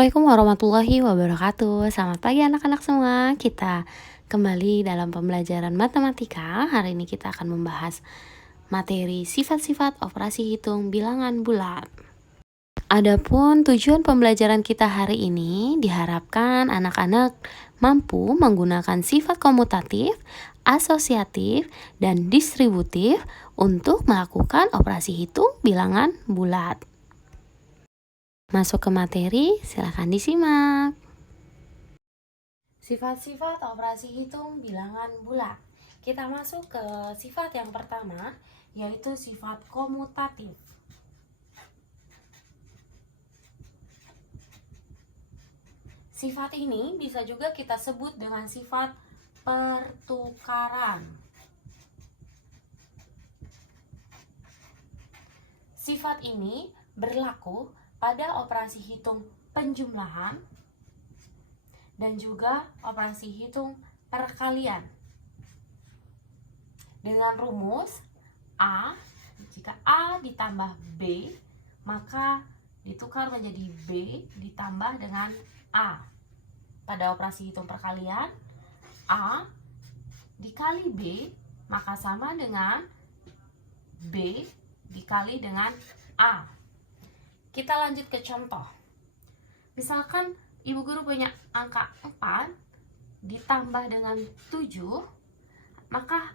Assalamualaikum warahmatullahi wabarakatuh. Selamat pagi anak-anak semua. Kita kembali dalam pembelajaran matematika. Hari ini kita akan membahas materi sifat-sifat operasi hitung bilangan bulat. Adapun tujuan pembelajaran kita hari ini diharapkan anak-anak mampu menggunakan sifat komutatif, asosiatif, dan distributif untuk melakukan operasi hitung bilangan bulat. Masuk ke materi, silakan disimak. Sifat-sifat operasi hitung bilangan bulat. Kita masuk ke sifat yang pertama, yaitu sifat komutatif. Sifat ini bisa juga kita sebut dengan sifat pertukaran. Sifat ini berlaku pada operasi hitung penjumlahan dan juga operasi hitung perkalian. Dengan rumus A, jika A ditambah B, maka ditukar menjadi B ditambah dengan A. Pada operasi hitung perkalian, A dikali B, maka sama dengan B dikali dengan A. Kita lanjut ke contoh. Misalkan ibu guru punya angka 4 ditambah dengan 7, maka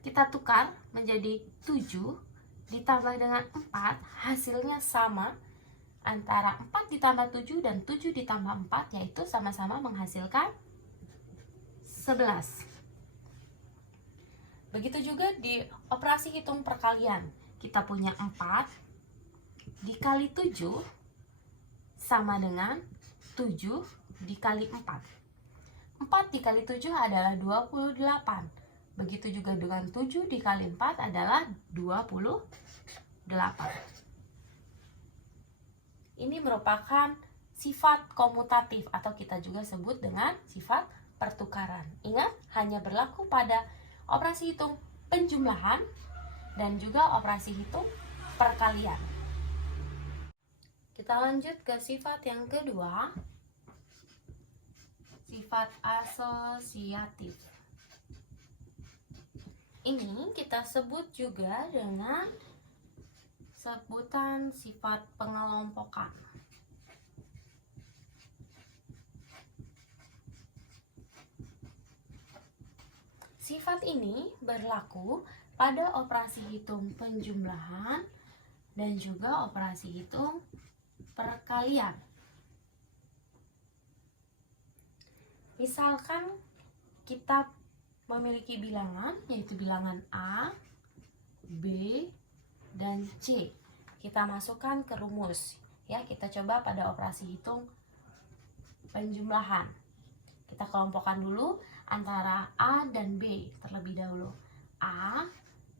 kita tukar menjadi 7 ditambah dengan 4, hasilnya sama antara 4 ditambah 7 dan 7 ditambah 4, yaitu sama-sama menghasilkan 11. Begitu juga di operasi hitung perkalian. Kita punya 4 dikali 7 sama dengan 7 dikali 4. 4 dikali 7 adalah 28. Begitu juga dengan 7 dikali 4 adalah 28. Ini merupakan sifat komutatif atau kita juga sebut dengan sifat pertukaran. Ingat, hanya berlaku pada operasi hitung penjumlahan dan juga operasi hitung perkalian. Kita lanjut ke sifat yang kedua, sifat asosiatif. Ini kita sebut juga dengan sebutan sifat pengelompokan. Sifat ini berlaku pada operasi hitung penjumlahan dan juga operasi hitung perkalian. Misalkan kita memiliki bilangan, yaitu bilangan A, B, dan C. Kita masukkan ke rumus. Ya, kita coba pada operasi hitung penjumlahan. Kita kelompokkan dulu antara A dan B terlebih dahulu. A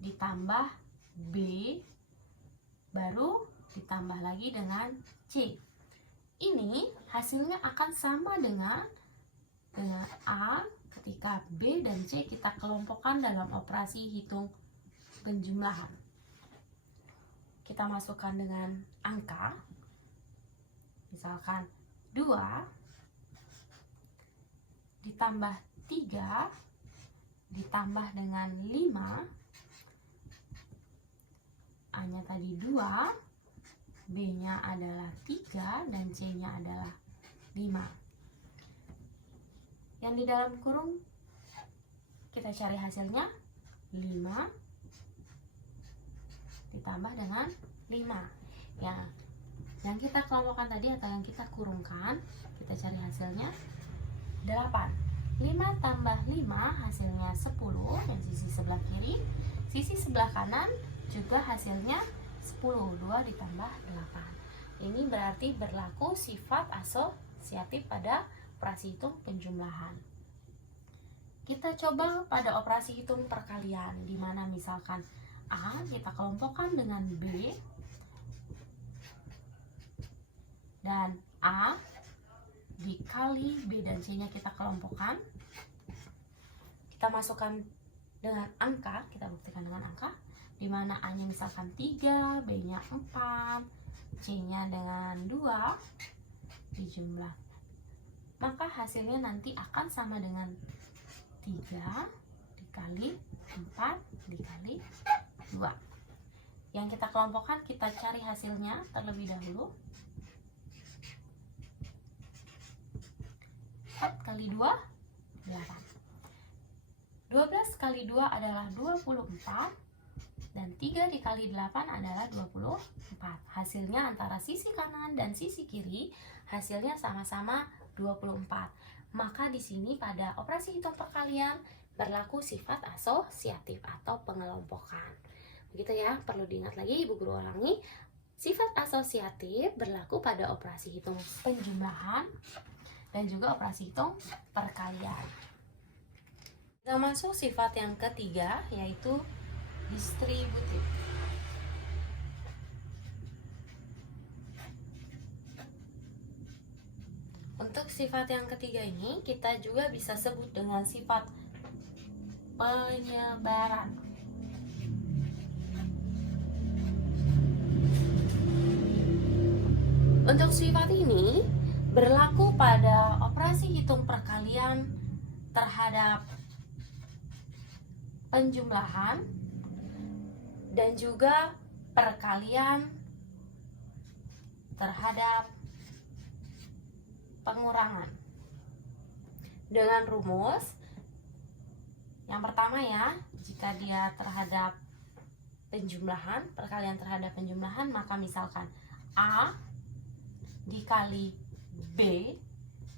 ditambah B, baru ditambah lagi dengan C. Ini hasilnya akan sama dengan A ketika B dan C kita kelompokkan dalam operasi hitung penjumlahan. Kita masukkan dengan angka. Misalkan 2 ditambah 3 ditambah dengan 5. A-nya tadi 2, B-nya adalah 3, dan C-nya adalah 5. Yang di dalam kurung kita cari hasilnya 5 ditambah dengan 5. Yang kita kelompokkan tadi atau yang kita kurungkan, kita cari hasilnya 8. 5 tambah 5 hasilnya 10, dan sisi sebelah kiri. Sisi sebelah kanan juga hasilnya 10. 2 ditambah 8. Ini berarti berlaku sifat asosiatif pada operasi hitung penjumlahan. Kita coba pada operasi hitung perkalian, di mana misalkan A kita kelompokkan dengan B, dan A dikali B dan C-nya kita kelompokkan. Kita masukkan dengan angka, kita buktikan dengan angka, di mana A-nya misalkan 3, B-nya 4, C-nya dengan 2, dijumlah. Maka hasilnya nanti akan sama dengan 3 dikali 4 dikali 2. Yang kita kelompokkan, kita cari hasilnya terlebih dahulu. 4 kali 2, 8. 12 kali 2 adalah 24. Dan 3 dikali 8 adalah 24. Hasilnya antara sisi kanan dan sisi kiri, hasilnya sama-sama 24. Maka di sini pada operasi hitung perkalian berlaku sifat asosiatif atau pengelompokan. Begitu ya, perlu diingat lagi, Ibu Guru ulangi. Sifat asosiatif berlaku pada operasi hitung penjumlahan dan juga operasi hitung perkalian. Kita masuk sifat yang ketiga, yaitu distributif. Untuk sifat yang ketiga ini kita juga bisa sebut dengan sifat penyebaran. Untuk sifat ini berlaku pada operasi hitung perkalian terhadap penjumlahan dan juga perkalian terhadap pengurangan. Dengan rumus yang pertama ya, jika dia terhadap penjumlahan, perkalian terhadap penjumlahan, maka misalkan A dikali B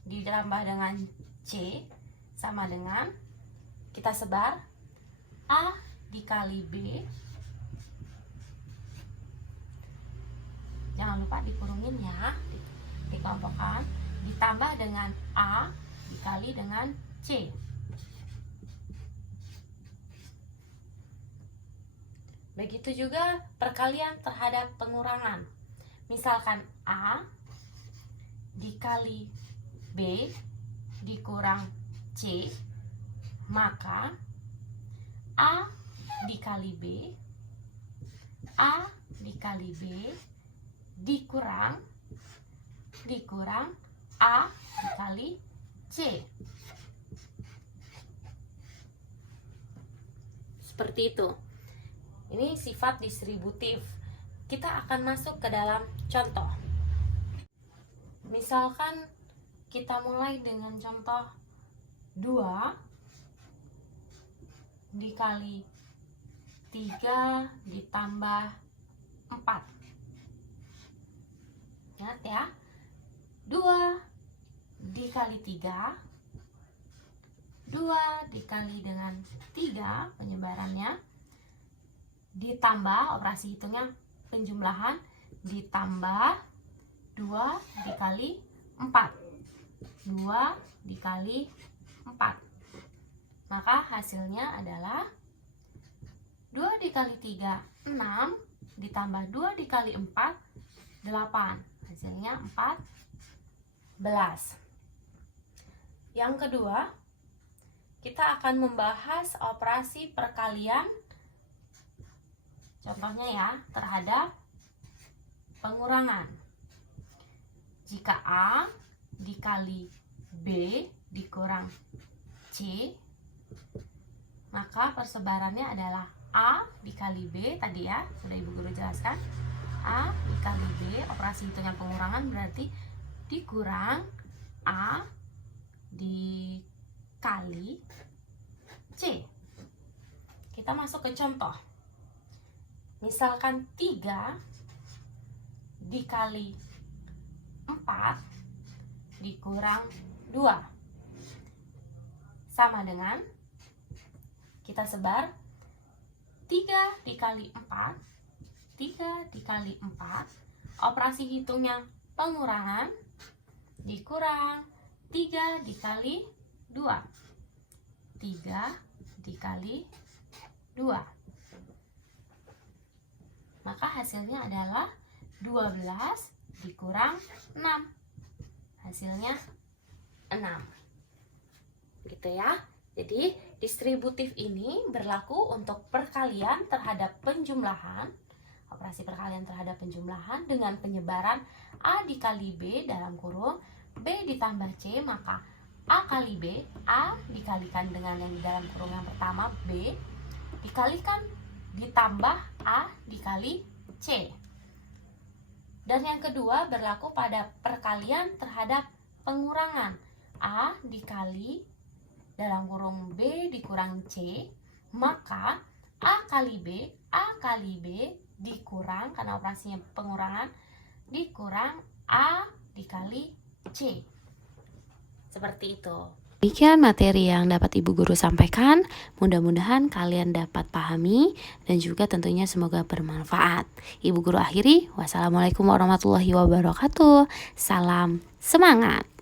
ditambah dengan C sama dengan, kita sebar, A dikali B, jangan lupa dikurungin ya, dikelompokkan, ditambah dengan A dikali dengan C. Begitu juga perkalian terhadap pengurangan. Misalkan A dikali B dikurang C, maka A dikali B, A dikali B dikurang A dikali C. Seperti itu. Ini sifat distributif. Kita akan masuk ke dalam contoh. Misalkan kita mulai dengan contoh 2 dikali 3 ditambah 4. Ingat ya, 2 dikali 3, 2 dikali dengan 3 penyebarannya, ditambah operasi hitungnya penjumlahan, ditambah 2 dikali 4, 2 dikali 4. Maka hasilnya adalah 2 dikali 3, 6, ditambah 2 dikali 4, 8. Hasilnya 14. Yang kedua, kita akan membahas operasi perkalian, contohnya ya, terhadap pengurangan. Jika A dikali B dikurang C, maka persebarannya adalah A dikali B tadi ya, sudah Ibu Guru jelaskan. A dikali B, operasi hitungan pengurangan berarti dikurang A dikali C. Kita masuk ke contoh. Misalkan 3 dikali 4 dikurang 2 sama dengan, kita sebar, 3 dikali 4, 3 dikali 4, operasi hitungnya pengurangan, dikurang 3 dikali 2, 3 dikali 2. Maka hasilnya adalah 12 dikurang 6. Hasilnya 6. Gitu ya. Jadi distributif ini berlaku untuk perkalian terhadap penjumlahan operasi perkalian terhadap penjumlahan dengan penyebaran A dikali B dalam kurung B ditambah C, maka A kali B, A dikalikan dengan yang di dalam kurung yang pertama B dikalikan ditambah A dikali C. Dan yang kedua berlaku pada perkalian terhadap pengurangan A dikali dalam kurung B dikurang C, maka A kali B dikurang, karena operasinya pengurangan, dikurang A dikali C. Seperti itu. Demikian materi yang dapat Ibu Guru sampaikan. Mudah-mudahan kalian dapat pahami dan juga tentunya semoga bermanfaat. Ibu Guru akhiri. Wassalamualaikum warahmatullahi wabarakatuh. Salam semangat.